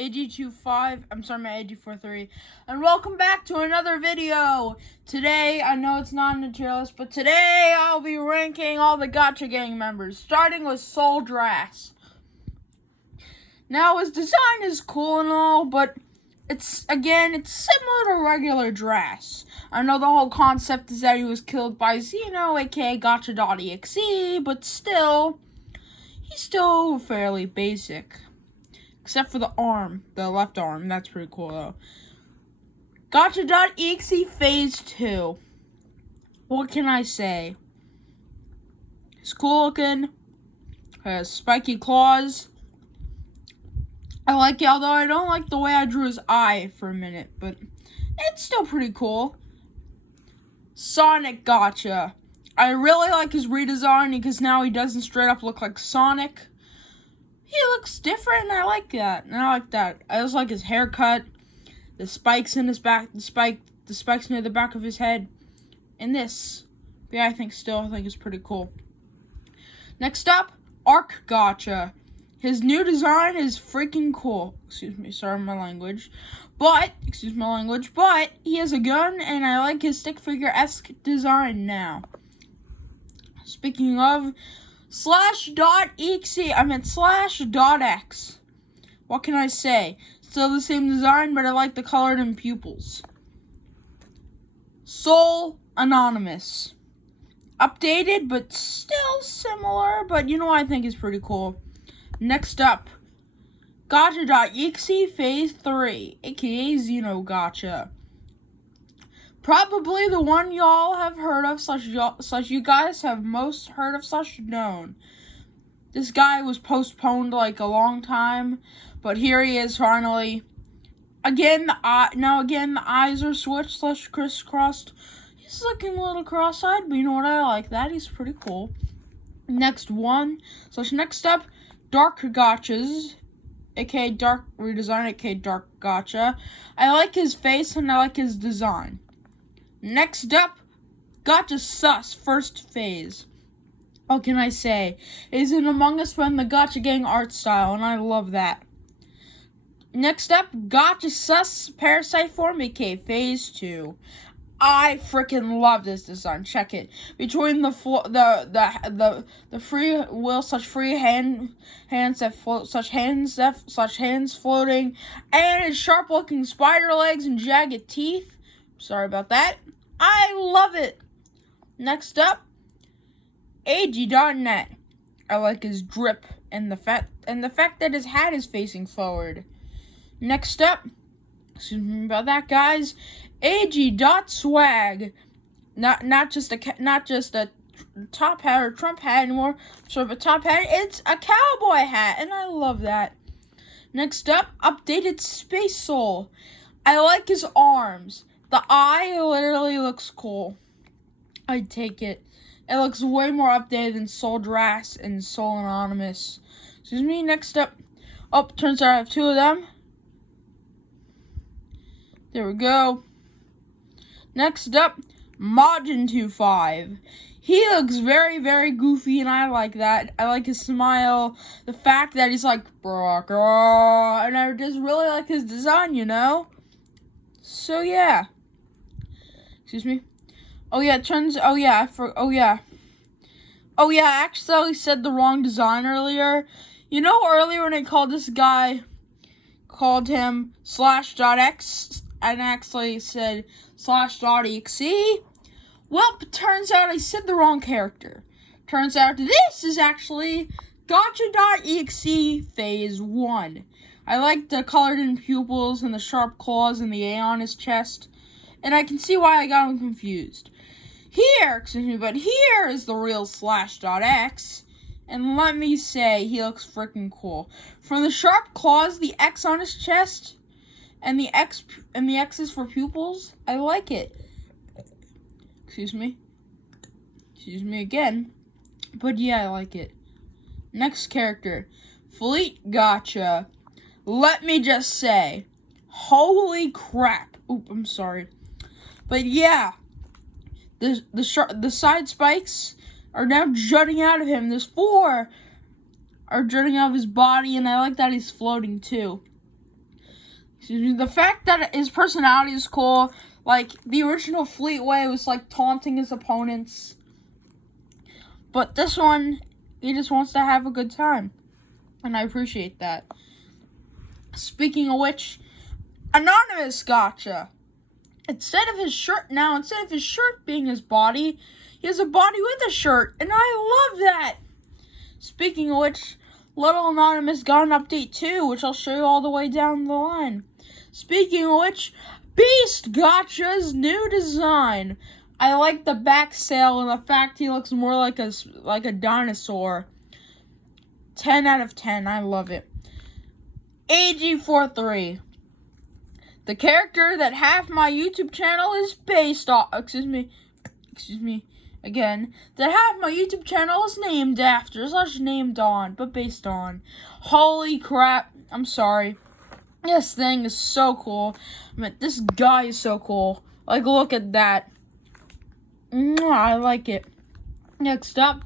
AG25, I'm sorry, my AG43, and welcome back to another video. Today, I know it's not in the tier list, but today I'll be ranking all the Gacha Gang members, starting with Soldras. Now, his design is cool and all, but it's similar to regular Dras. I know the whole concept is that he was killed by Xeno, aka Gacha.exe, but still, he's still fairly basic. Except for the arm, the left arm. That's pretty cool, though. Gacha.exe Phase 2. What can I say? It's cool looking. Has spiky claws. I like it, although I don't like the way I drew his eye for a minute. But it's still pretty cool. Sonic Gacha. I really like his redesign because now he doesn't straight up look like Sonic. He looks different, and I like that. I just like his haircut, the spikes in his back, the spikes near the back of his head, and this. But yeah, I think it's pretty cool. Next up, Arc Gacha. His new design is freaking cool. Excuse my language. But he has a gun, and I like his stick figure-esque design now. Speaking of /.x. What can I say? Still the same design, but I like the colored in pupils. Soul Anonymous. Updated, but still similar, but you know what I think is pretty cool. Next up, Gacha.exe Phase 3, aka Xeno Gacha. Probably the one y'all have heard of, slash you guys have most heard of, slash known. This guy was postponed like a long time, but here he is finally. Again, the eyes are switched, slash crisscrossed. He's looking a little cross-eyed, but you know what, I like that. He's pretty cool. Next up, Dark Gachas, aka Dark Redesign, aka Dark Gacha. I like his face and I like his design. Next up, Gacha Sus First Phase. What can I say? Is an Among Us from the Gacha Gang art style, and I love that. Next up, Gacha Sus Parasite Form, aka Phase 2. I freaking love this design. Check it. Between the free will, such free hands that float, such hands floating, and his sharp looking spider legs and jagged teeth. Sorry about that. I love it. Next up, AG.net. I like his drip and the fact that his hat is facing forward. Next up, excuse me about that, guys. AG.swag. Not just a top hat or Trump hat anymore. Sort of a top hat. It's a cowboy hat, and I love that. Next up, updated Space Soul. I like his arms. The eye literally looks cool. I'd take it. It looks way more updated than Soldras and Soul Anonymous. Excuse me, next up. Oh, turns out I have two of them. There we go. Next up, Majin25. He looks very, very goofy, and I like that. I like his smile. The fact that he's like, brah, and I just really like his design, you know? So, yeah. Excuse me. I actually said the wrong design earlier. You know earlier when I called him /.x and actually said /.exe? Well, it turns out I said the wrong character. Turns out this is actually Gacha.exe Phase 1. I like the colored in pupils and the sharp claws and the A on his chest. And I can see why I got him confused. Here is the real /.x. And let me say, he looks freaking cool. From the sharp claws, the X on his chest, and the X's for pupils, I like it. Excuse me again. But yeah, I like it. Next character, Fleet Gacha. Let me just say, holy crap. Oop, I'm sorry. But yeah, the side spikes are now jutting out of him. There's 4 are jutting out of his body, and I like that he's floating too. The fact that his personality is cool, like the original Fleetway was like taunting his opponents, but this one, he just wants to have a good time, and I appreciate that. Speaking of which, Anonymous Gotcha. Instead of his shirt being his body, he has a body with a shirt, and I love that. Speaking of which, Little Anonymous got an update too, which I'll show you all the way down the line. Speaking of which, Beast Gotcha's new design. I like the back sail and the fact he looks more like a dinosaur. 10 out of 10, I love it. AG43. The character that half my YouTube channel is based off, that half my YouTube channel is named after, named on, but based on. Holy crap, I'm sorry. This thing is so cool. I mean, this guy is so cool. Like, look at that. I like it. Next up,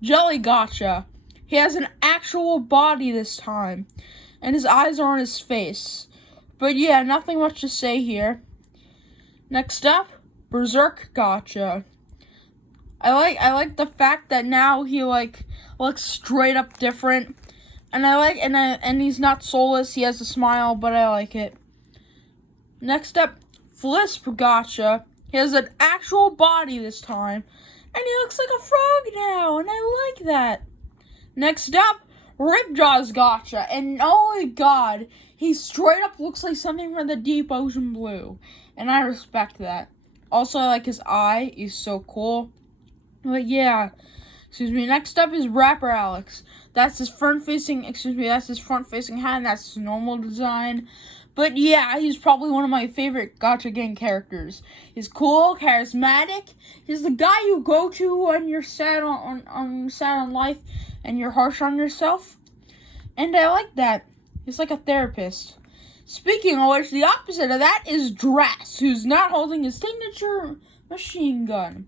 Jelly Gotcha. He has an actual body this time, and his eyes are on his face. But yeah, nothing much to say here. Next up, Berserk Gotcha. I like the fact that now he looks straight up different. And and he's not soulless, he has a smile, but I like it. Next up, Flisp Gotcha. He has an actual body this time, and he looks like a frog now, and I like that. Next up, Ripjaws Gotcha, and oh my god, he straight up looks like something from the deep ocean blue, and I respect that. Also, I like his eye, he's so cool. But yeah, next up is Rapper Alex. That's his front-facing hat, and that's his normal design. But yeah, he's probably one of my favorite Gacha Gang characters. He's cool, charismatic. He's the guy you go to when you're sad on life and you're harsh on yourself. And I like that. He's like a therapist. Speaking of which, the opposite of that is Drass, who's not holding his signature machine gun.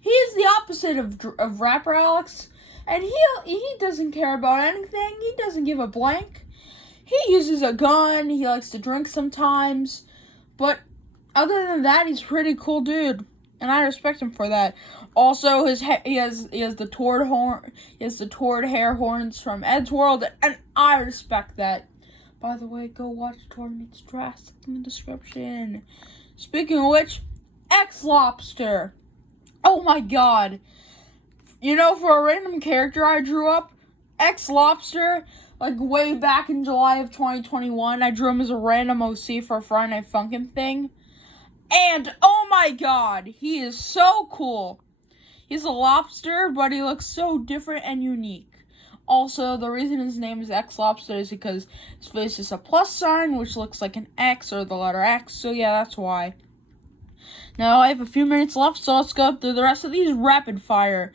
He is the opposite of Rapper Alex, and he doesn't care about anything. He doesn't give a blank. He uses a gun. He likes to drink sometimes, but other than that, he's a pretty cool dude, and I respect him for that. Also, he has the Tord horn. He has the Tord hair horns from Ed's World, and I respect that. By the way, go watch Tord Meets Drass in the description. Speaking of which, X Lobster. Oh my god. You know, for a random character I drew up, X Lobster, like way back in July of 2021, I drew him as a random OC for a Friday Night Funkin' thing. And oh my god, he is so cool. He's a lobster, but he looks so different and unique. Also, the reason his name is X Lobster is because his face is a plus sign, which looks like an X or the letter X, so yeah, that's why. Now, I have a few minutes left, so let's go through the rest of these rapid fire.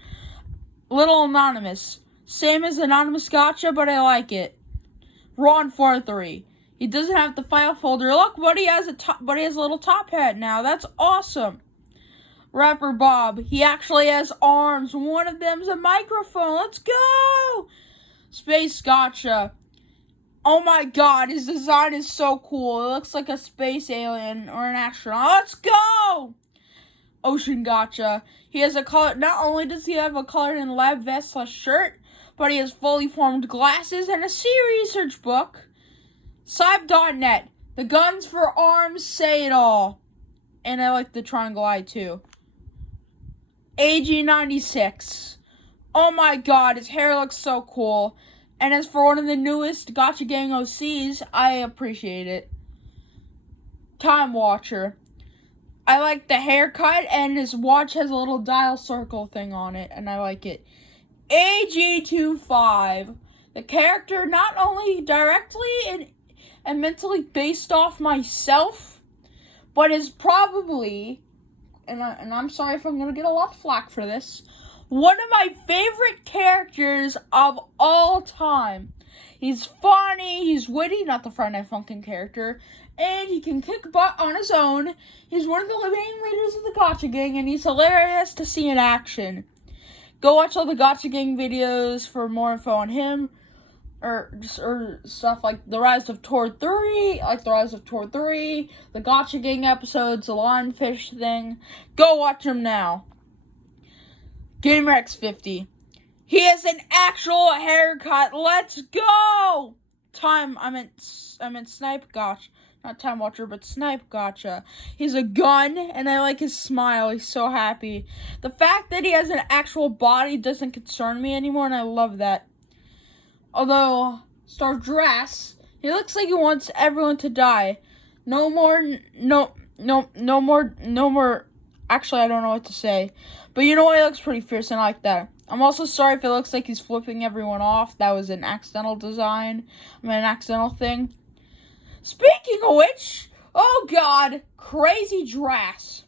Little Anonymous. Same as Anonymous Gotcha, but I like it. Ron43. He doesn't have the file folder. Look, but he has a little top hat now. That's awesome. Rapper Bob. He actually has arms. One of them's a microphone. Let's go! Space Gotcha. Oh my god, his design is so cool. It looks like a space alien or an astronaut. Let's go! Ocean Gotcha. He has a color. Not only does he have a colored in lab vest / shirt, but he has fully formed glasses and a sea research book. Cybe.net. The guns for arms say it all. And I like the triangle eye too. AG96. Oh my god, his hair looks so cool. And as for one of the newest Gacha Gang OCs, I appreciate it. Time Watcher. I like the haircut, and his watch has a little dial circle thing on it, and I like it. AG25. The character not only directly and mentally based off myself, but is probably, and I'm sorry if I'm going to get a lot of flack for this, one of my favorite characters of all time. He's funny, he's witty, not the Friday Night Funkin' character, and he can kick butt on his own. He's one of the main leaders of the Gacha Gang, and he's hilarious to see in action. Go watch all the Gacha Gang videos for more info on him. or stuff like The Rise of Tor 3, the Gotcha Gang episodes, the Lionfish thing. Go watch them now. GamerX50. He has an actual haircut. Let's go! I meant Snipe Gotcha. Not Time Watcher, but Snipe Gotcha. He's a gun, and I like his smile. He's so happy. The fact that he has an actual body doesn't concern me anymore, and I love that. Although, Stardress, he looks like he wants everyone to die. No more. Actually, I don't know what to say. But you know what? He looks pretty fierce, and I like that. I'm also sorry if it looks like he's flipping everyone off. That was an accidental design. an accidental thing. Speaking of which, oh god, Crazy Drass.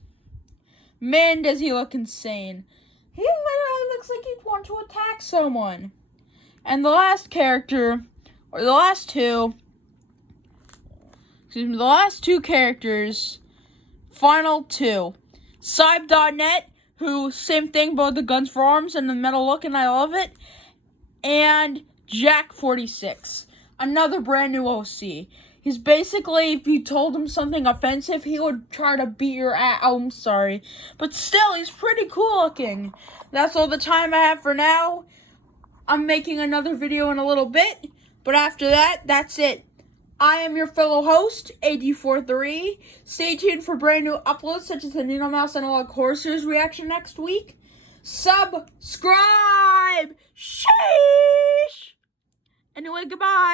Man, does he look insane. He literally looks like he'd want to attack someone. And the last character, or the last two characters, final two. Cybe.net, who, same thing, both the guns for arms and the metal look, and I love it. And Jack46, another brand new OC. He's basically, if you told him something offensive, he would try to beat your ass. Oh, I'm sorry. But still, he's pretty cool looking. That's all the time I have for now. I'm making another video in a little bit. But after that, that's it. I am your fellow host, AD43. Stay tuned for brand new uploads, such as the Nino Mouse Analog Horror Series reaction next week. Subscribe! Sheesh! Anyway, goodbye.